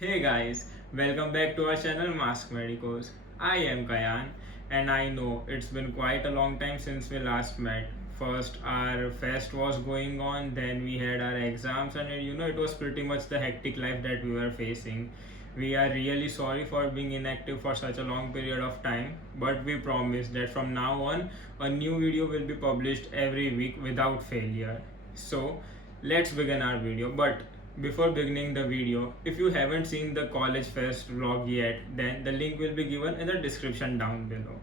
Hey guys, welcome back to our channel Mask Medicos. I am Kayan and I know it's been quite a long time since we last met. First our fest was going on, then we had our exams and it was pretty much the hectic life that we were facing. We are really sorry for being inactive for such a long period of time, but we promise that from now on a new video will be published every week without failure. So let's begin our video. But before beginning the video, if you haven't seen the College Fest vlog yet, then the link will be given in the description down below.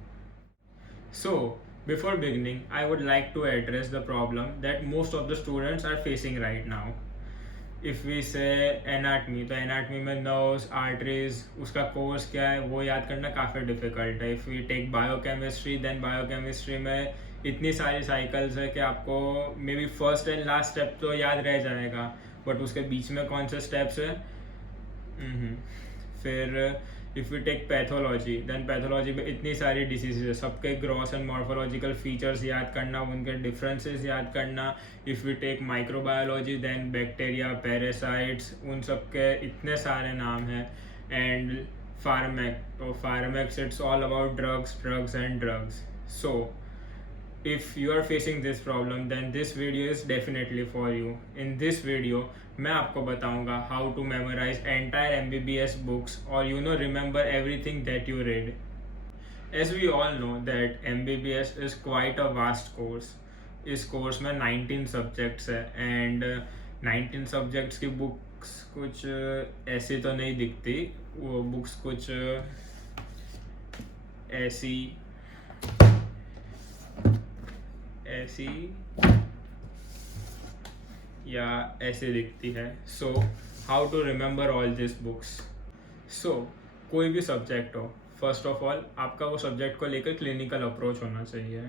So, before beginning, I would like to address the problem that most of the students are facing right now. If we say anatomy, तो anatomy में nerves, arteries, उसका course क्या है वो याद करना काफ़ी difficult है. If we take biochemistry, then biochemistry में इतनी सारी cycles है कि आपको maybe first and last step तो याद रह जाएगा, बट उसके बीच में कौन से स्टेप्स है. फिर if you take pathology, then pathology में इतनी सारी डिसीजेज है, सबके ग्रॉस एंड मॉर्फोलॉजिकल फीचर्स याद करना, उनके डिफरेंसेस याद करना. If you take microbiology, then bacteria, parasites, उन सब के इतने सारे नाम हैं. And pharmacs it's all about drugs and drugs. So if you are facing this problem, then this video is definitely for you. In this video मैं आपको बताऊंगा how to memorize entire MBBS books or remember everything that you read. As we all know that MBBS is quite a vast course. इस course में 19 subjects है and 19 subjects की books कुछ ऐसी तो नहीं दिखती. वो बुक्स कुछ ऐसी या ऐसे दिखती है. So how to remember all this books. So कोई भी सब्जेक्ट हो, फर्स्ट ऑफ ऑल आपका वो सब्जेक्ट को लेकर क्लिनिकल अप्रोच होना चाहिए.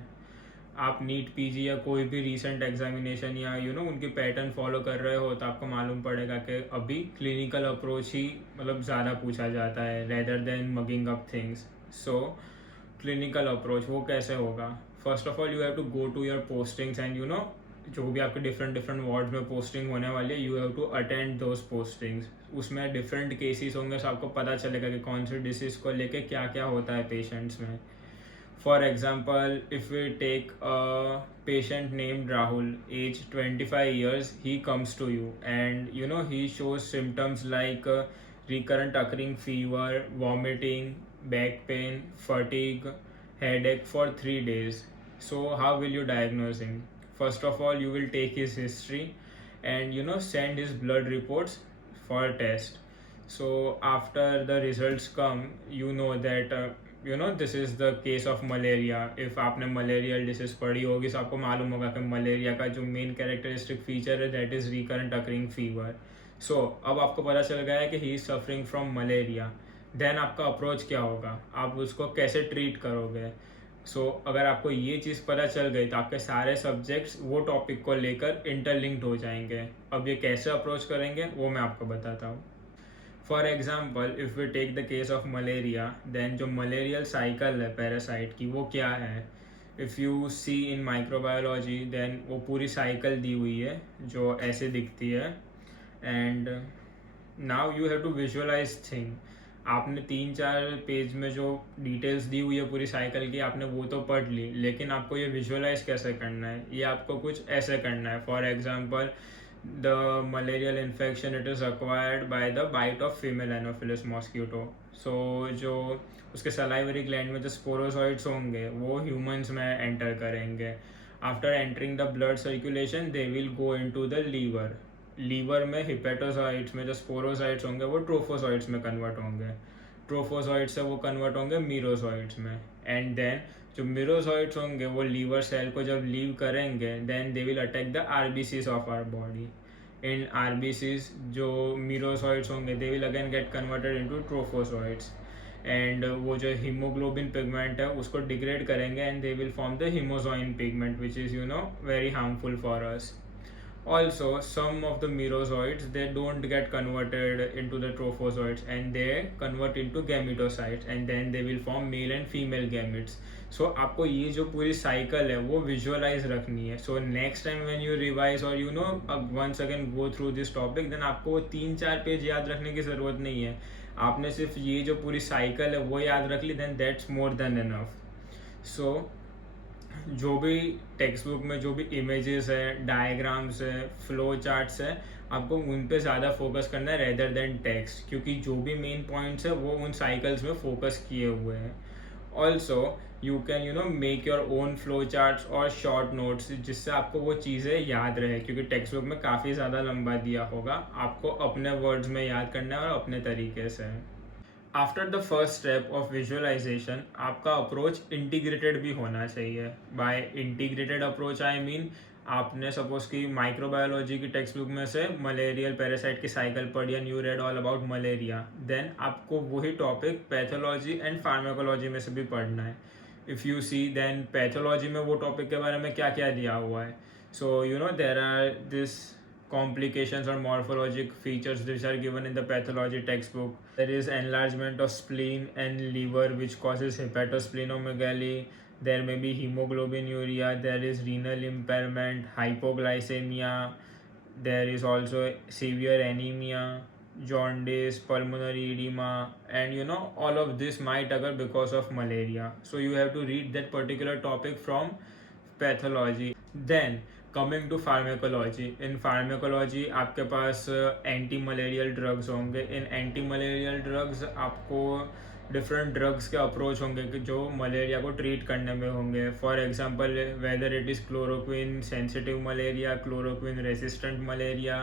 आप नीट पीजी या कोई भी रीसेंट एग्जामिनेशन या उनकी पैटर्न फॉलो कर रहे हो तो आपको मालूम पड़ेगा कि अभी क्लिनिकल अप्रोच ही मतलब ज़्यादा पूछा जाता है rather than mugging up things. So clinical approach वो कैसे होगा. First of all you have to go to your postings and जो भी आपके डिफरेंट वार्ड में पोस्टिंग होने वाली है, you have to attend those postings. उसमें डिफरेंट केसेस होंगे, तो आपको पता चलेगा कि कौन सी डिसीज़ को लेके क्या क्या होता है पेशेंट्स में. For example, if we take a patient named Rahul, age 25 years, he comes to you and he shows symptoms like recurrent occurring fever, vomiting, back pain, fatigue, headache for 3 days. So how will you diagnose him? First of all, you will take his history and send his blood reports for a test. So after the results come, you know that this is the case of malaria. if आपने malarial disease पढ़ी होगी तो आपको मालूम होगा कि malaria का जो मेन कैरेक्टरिस्टिक फीचर है that is recurrent occurring fever. So अब आपको पता चल गया है कि he is suffering from malaria. Then आपका अप्रोच क्या होगा, आप उसको कैसे ट्रीट करोगे. सो अगर आपको ये चीज़ पता चल गई तो आपके सारे सब्जेक्ट्स वो टॉपिक को लेकर इंटरलिंक्ड हो जाएंगे. अब ये कैसे अप्रोच करेंगे वो मैं आपको बताता हूँ. For example, if we take the case of malaria, then जो मलेरियल साइकिल है पैरासाइट की वो क्या है. If you see in microbiology, then वो पूरी साइकिल दी हुई है जो ऐसे दिखती है. And now you have to visualize thing. आपने 3-4 पेज में जो डिटेल्स दी हुई है पूरी साइकिल की, आपने वो तो पढ़ ली, लेकिन आपको ये विजुअलाइज कैसे करना है, ये आपको कुछ ऐसे करना है. For example, the malarial infection it is acquired by the bite of female anopheles mosquito. So जो उसके सलाइवरी ग्लैंड में जो स्पोरोसॉइड्स होंगे वो ह्यूमंस में एंटर करेंगे. After entering the blood circulation they will go into the liver में hepatocytes में जो स्पोरोसाइट्स होंगे वो ट्रोफोसाइट्स में कन्वर्ट होंगे. ट्रोफोसाइट्स से वो कन्वर्ट होंगे मीरोसाइट्स में. एंड देन जो मीरोसाइट्स होंगे वो लीवर सेल को जब लीव करेंगे, then they will attack the RBCs of our body. इन आरबीसीज जो मीरोसाइट्स होंगे they will again get converted into trophozoites. And वो जो हीमोग्लोबिन पिगमेंट है उसको डिग्रेड करेंगे and they will form the haemozoin pigment which is very harmful for us. Also, some of the merozoites, they don't get converted into the trophozoites, and they convert into gametocytes, and then they will form male and female gametes. So आपको ये जो पूरी cycle है वो visualise रखनी है. So next time when you revise और you know once again go through this topic, then आपको 3-4 पेज याद रखने की ज़रूरत नहीं है. आपने सिर्फ ये जो पूरी साइकिल है वो याद रख ली, then that's more than enough. So जो भी टेक्स्ट बुक में जो भी इमेजेस है, डायग्राम्स है, फ्लो चार्ट्स है, आपको उन पे ज़्यादा फोकस करना है रेदर देन टेक्स्ट, क्योंकि जो भी मेन पॉइंट्स है वो उन साइकिल्स में फोकस किए हुए हैं. Also you can you know make your own flow charts और शॉर्ट नोट्स, जिससे आपको वो चीज़ें याद रहे, क्योंकि टेक्स्ट बुक में काफ़ी ज़्यादा लंबा दिया होगा. आपको अपने वर्ड्स में याद करना है और अपने तरीके से. After the first step of visualization, आपका अप्रोच इंटीग्रेटेड भी होना चाहिए. By integrated approach I mean, आपने सपोज कि माइक्रोबायोलॉजी की टेक्स्ट बुक में से मलेरियल पैरासाइट की साइकिल पढ़ी and you read all about malaria, then आपको वही टॉपिक पैथोलॉजी एंड फार्माकोलॉजी में से भी पढ़ना है. If you see, then pathology में वो टॉपिक के बारे में क्या क्या दिया हुआ है. So you know there are this complications or morphologic features which are given in the pathology textbook. There is enlargement of spleen and liver which causes hepatosplenomegaly. There may be hemoglobinuria. There is renal impairment, hypoglycemia. There is also severe anemia, jaundice, pulmonary edema, and you know all of this might occur because of malaria. So you have to read that particular topic from pathology. Then coming to pharmacology, in pharmacology आपके पास anti malarial drugs in. Anti malarial malarial ड्रग्स आपको different drugs के approach होंगे कि जो malaria को treat करने में होंगे. For example, whether it is chloroquine sensitive malaria, chloroquine resistant malaria,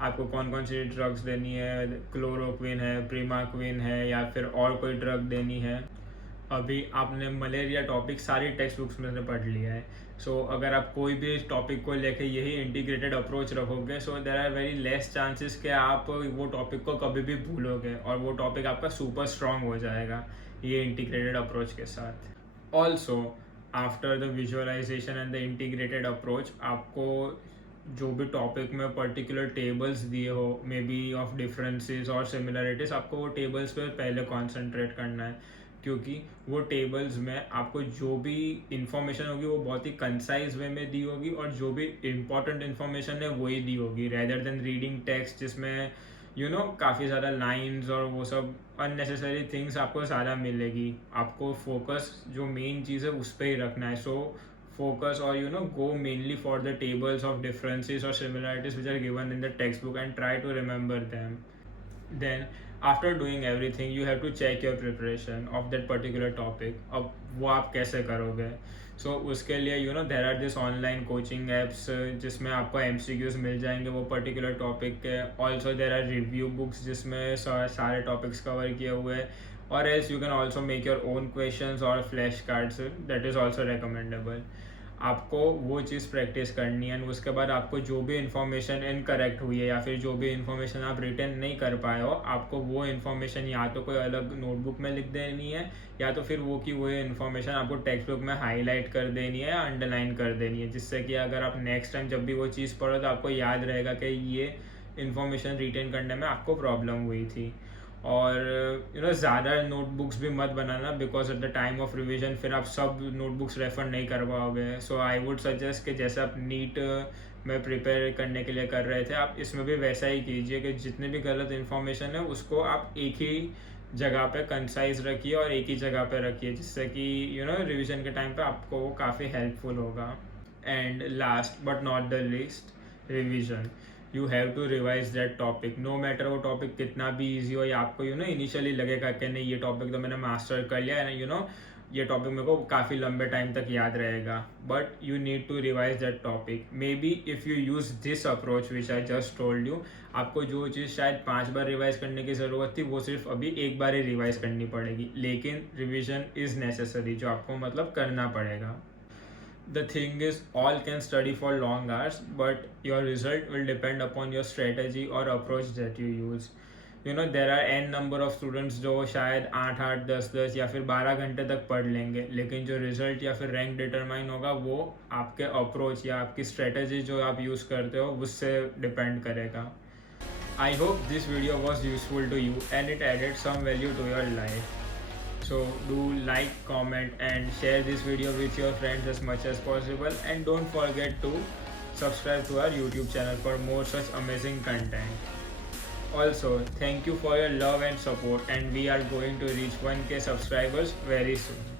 आपको कौन कौन सी ड्रग्स देनी है. क्लोरोक्विन है, प्रीमाक्विन है, या फिर और कोई ड्रग देनी है. अभी आपने मलेरिया टॉपिक सारी टेक्स्ट बुक्स में से पढ़ लिया है. सो अगर आप कोई भी टॉपिक को लेके यही इंटीग्रेटेड अप्रोच रखोगे, so there are very less chances कि आप वो टॉपिक को कभी भी भूलोगे, और वो टॉपिक आपका सुपर स्ट्रांग हो जाएगा ये इंटीग्रेटेड अप्रोच के साथ. Also after the visualization and the integrated approach, आपको जो भी टॉपिक में पर्टिकुलर टेबल्स दिए हो, मे बी ऑफ डिफरेंसेस और सिमिलरिटीज, आपको वो टेबल्स पे पहले कॉन्सेंट्रेट करना है, क्योंकि वो टेबल्स में आपको जो भी इंफॉर्मेशन होगी वो बहुत ही कंसाइज वे में दी होगी, और जो भी इम्पॉर्टेंट इन्फॉर्मेशन है वही दी होगी, रेदर देन रीडिंग टेक्स्ट जिसमें यू नो काफ़ी ज़्यादा लाइंस और वो सब अननेसेसरी थिंग्स आपको ज़्यादा मिलेगी. आपको फोकस जो मेन चीज़ है उस पर ही रखना है. सो focus or you know go mainly for the tables of differences or similarities which are given in the textbook and try to remember them. Then after doing everything you have to check your preparation of that particular topic. अब वो आप कैसे करोगे? So उसके लिए you know there are this online coaching apps जिसमें आपको MCQs मिल जाएंगे वो पर्टिकुलर टॉपिक के. Also there are review books जिसमें सारे टॉपिक्स कवर किए हुए हैं, और else you can also make your own questions और flash cards, that is also recommendable. आपको वो चीज़ प्रैक्टिस करनी है, उसके बाद आपको जो भी इन्फॉर्मेशन इनकरेक्ट हुई है या फिर जो भी इन्फॉर्मेशन आप रिटर्न नहीं कर पाए हो, आपको वो इन्फॉर्मेशन या तो कोई अलग नोटबुक में लिख देनी है, या तो फिर वो की वो इन्फॉर्मेशन आपको टेक्स्ट बुक में हाईलाइट कर देनी है या अंडरलाइन कर देनी है, जिससे कि अगर आप नेक्स्ट टाइम जब भी वो चीज़ पढ़ो तो आपको याद रहेगा कि ये इन्फॉर्मेशन रिटेन करने में आपको प्रॉब्लम हुई थी. और यू नो ज़्यादा नोटबुक्स भी मत बनाना, because at the time of revision फिर आप सब नोटबुक्स रेफर नहीं कर पाओगे. सो आई वुड सजेस्ट कि जैसे आप नीट में प्रिपेयर करने के लिए कर रहे थे, आप इसमें भी वैसा ही कीजिए कि जितने भी गलत इन्फॉर्मेशन है उसको आप एक ही जगह पे कंसाइज रखिए और एक ही जगह पे रखिए, जिससे कि यू नो रिवीजन के टाइम पे आपको वो काफ़ी हेल्पफुल होगा. And last but not the least, revision. You have to revise that topic, no matter वो टॉपिक कितना भी ईजी हो, या आपको यू नो इनिशियली लगेगा कि नहीं ये टॉपिक तो मैंने मास्टर कर लिया है, यू नो ये टॉपिक मेरे को काफ़ी लंबे टाइम तक याद रहेगा, but you need to revise that topic. May be if you use this approach which I just told you, आपको जो चीज़ शायद 5 बार रिवाइज करने की ज़रूरत थी वो सिर्फ अभी एक बार ही रिवाइज करनी पड़ेगी, लेकिन रिविजन इज़ नेसेसरी, जो आपको मतलब करना पड़ेगा. The thing is, all can study for long hours, but your result will depend upon your strategy or approach that you use. There are an number of students जो शायद 8 10 या फिर 12 घंटे तक पढ़ लेंगे, लेकिन जो रिजल्ट या फिर रैंक डिटरमाइन होगा वो आपके अप्रोच या आपकी स्ट्रेटजी जो आप यूज़ करते हो उससे डिपेंड करेगा. I hope this video was useful to you and it added some value to your life. So do like, comment and share this video with your friends as much as possible, and don't forget to subscribe to our YouTube channel for more such amazing content. Also, thank you for your love and support, and we are going to reach 1K subscribers very soon.